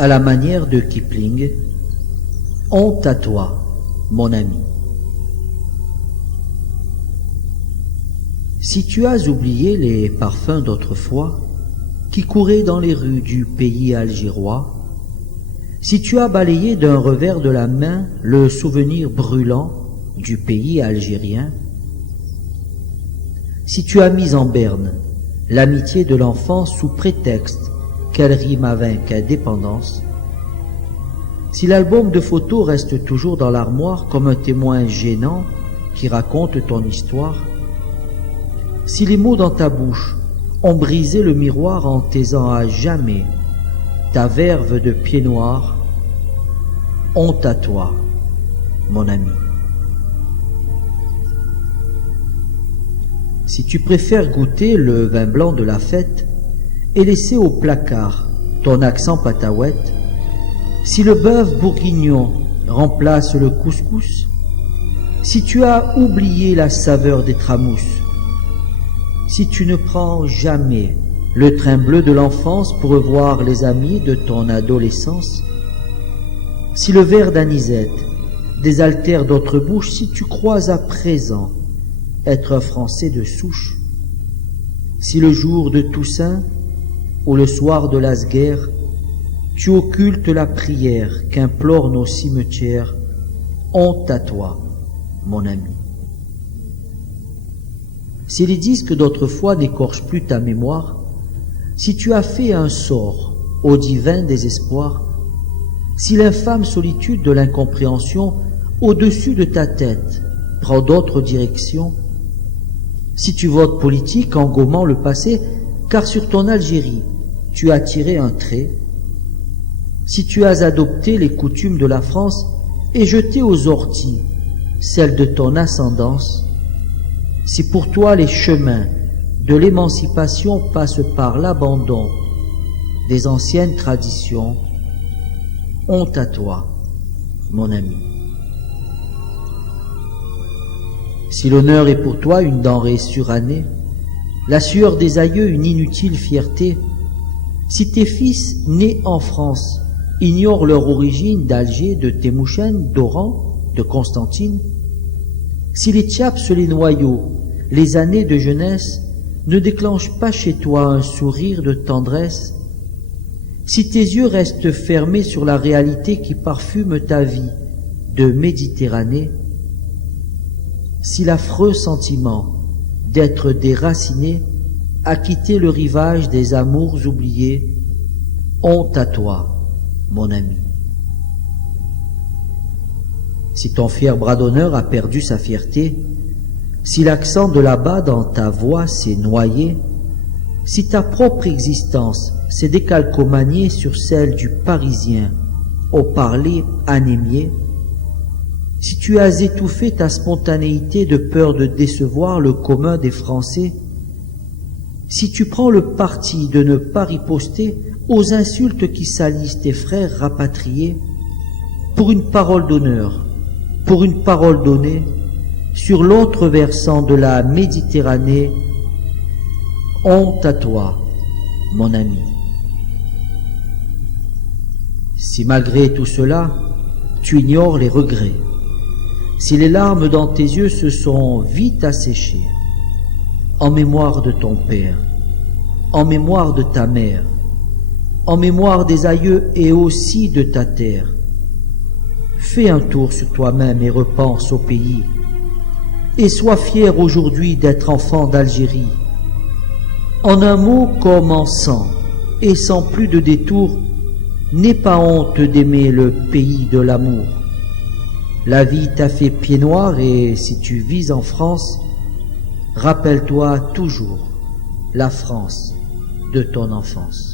à la manière de Kipling, honte à toi, mon ami. Si tu as oublié les parfums d'autrefois qui couraient dans les rues du pays algérois, si tu as balayé d'un revers de la main le souvenir brûlant du pays algérien, si tu as mis en berne l'amitié de l'enfance sous prétexte qu'elle rime avec indépendance, si l'album de photos reste toujours dans l'armoire comme un témoin gênant qui raconte ton histoire, si les mots dans ta bouche ont brisé le miroir en taisant à jamais ta verve de pied noir, honte à toi, mon ami. Si tu préfères goûter le vin blanc de la fête et laisser au placard ton accent pataouette, si le bœuf bourguignon remplace le couscous, si tu as oublié la saveur des tramousses, si tu ne prends jamais le train bleu de l'enfance pour revoir les amis de ton adolescence, si le verre d'anisette désaltère d'autres bouches, si tu crois à présent être un Français de souche, si le jour de Toussaint ou le soir de l'Asguerre, tu occultes la prière qu'implorent nos cimetières, honte à toi, mon ami. Si les disques d'autrefois n'écorchent plus ta mémoire, si tu as fait un sort au divin désespoir, si l'infâme solitude de l'incompréhension au-dessus de ta tête prend d'autres directions, si tu votes politique en gommant le passé, car sur ton Algérie tu as tiré un trait, si tu as adopté les coutumes de la France et jeté aux orties celles de ton ascendance, si pour toi les chemins de l'émancipation passent par l'abandon des anciennes traditions, honte à toi, mon ami. Si l'honneur est pour toi une denrée surannée, la sueur des aïeux une inutile fierté, si tes fils nés en France ignorent leur origine d'Alger, de Témouchène, d'Oran, de Constantine, si les tchaps, les noyaux, les années de jeunesse ne déclenchent pas chez toi un sourire de tendresse, si tes yeux restent fermés sur la réalité qui parfume ta vie de Méditerranée, si l'affreux sentiment d'être déraciné a quitté le rivage des amours oubliés, honte à toi, mon ami. Si ton fier bras d'honneur a perdu sa fierté, si l'accent de là-bas dans ta voix s'est noyé, si ta propre existence s'est décalcomaniée sur celle du Parisien au parler anémié, si tu as étouffé ta spontanéité de peur de décevoir le commun des Français, si tu prends le parti de ne pas riposter aux insultes qui salissent tes frères rapatriés, pour une parole d'honneur, pour une parole donnée, sur l'autre versant de la Méditerranée, honte à toi, mon ami. Si malgré tout cela, tu ignores les regrets, si les larmes dans tes yeux se sont vite asséchées, en mémoire de ton père, en mémoire de ta mère, en mémoire des aïeux et aussi de ta terre, fais un tour sur toi-même et repense au pays, et sois fier aujourd'hui d'être enfant d'Algérie. En un mot comme en 100, et sans plus de détour, n'aie pas honte d'aimer le pays de l'amour. La vie t'a fait pied noir et si tu vis en France, rappelle-toi toujours la France de ton enfance.